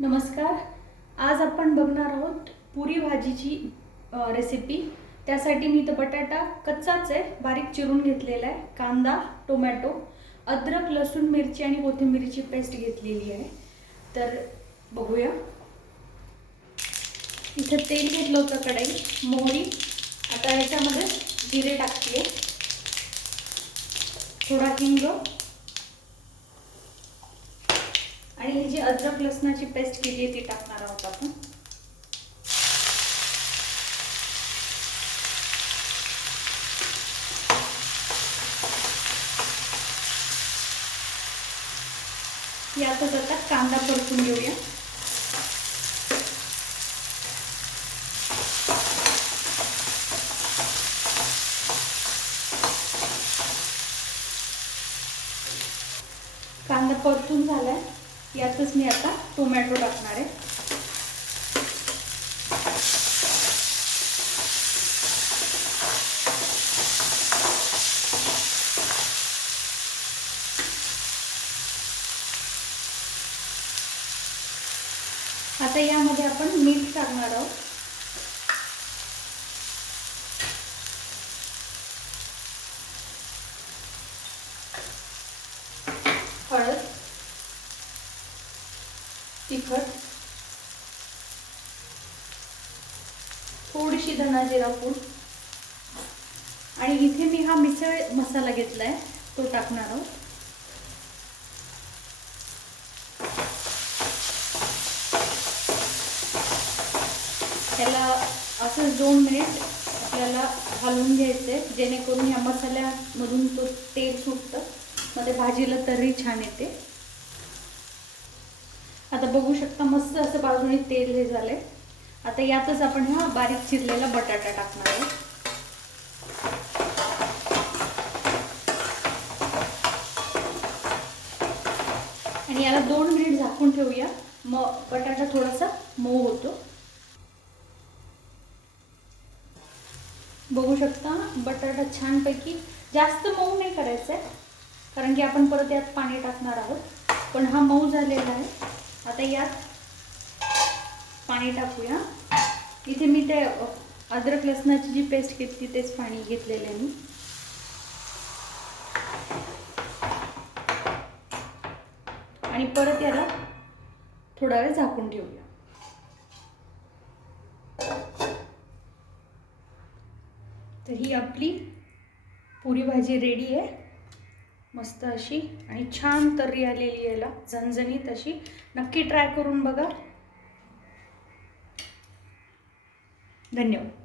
नमस्कार. आज आपण बघणार आहोत पुरी भाजीची रेसिपी त्यासाठी मी तर बटाटा कच्चाच आहे बारीक चिरून घेतलेला आहे कांदा टोमॅटो अद्रक लसूण मिरची आणि कोथिंबीरची पेस्ट घेतलेली आहे. तर बघूया. इथं तेल घेतलं होतं कढई मोहरी. आता याच्यामध्ये जिरे टाकते. थोडा हिंग आणि ही जी अद्रक लसणाची पेस्ट केली आहे ती टाकणार आहोत आपण. यातच आता कांदा परतून घेऊया. कांदा परतून झालाय. यातच मी आता टोमॅटो टाकणार आहे. आता यामध्ये आपण मीठ टाकणार आहोत. तिखट. थोडीशी धना जिरा पूड. आणि इथे मी हा मिसळ मसाला घेतलाय तो टाकणार आहोत. त्याला असंच दोन मिनिट आपल्याला घालून घ्यायचं आहे जेणेकरून ह्या मसाल्यामधून तो तेल सुटतं. मग ते भाजीला तर्री छान येते. आता बघू शकता मस्त असं बाजूने तेल हे झालंय. आता यातच आपण हा बारीक चिरलेला बटाटा टाकणार आहे. आणि याला दोन मिनिट झाकून ठेवूया. मग बटाटा थोडासा मऊ होतो. बघू शकता बटाटा छानपैकी जास्त मऊ नाही करायचा आहे कारण की आपण परत यात पाणी टाकणार आहोत. पण हा मऊ झालेला आहे. आता यात पाणी टाकूया. इथे मी ते अद्रक लसणाची जी पेस्ट घेतली तेच पाणी घेतलेलं आहे मी. आणि परत याला थोडा वेळ झाकून ठेवूया. तर ही आपली पुरी भाजी रेडी आहे. मस्त अशी आणि छान तर्री आलेली याला झणझणीत अशी. नक्की ट्राय करून बघा. धन्यवाद.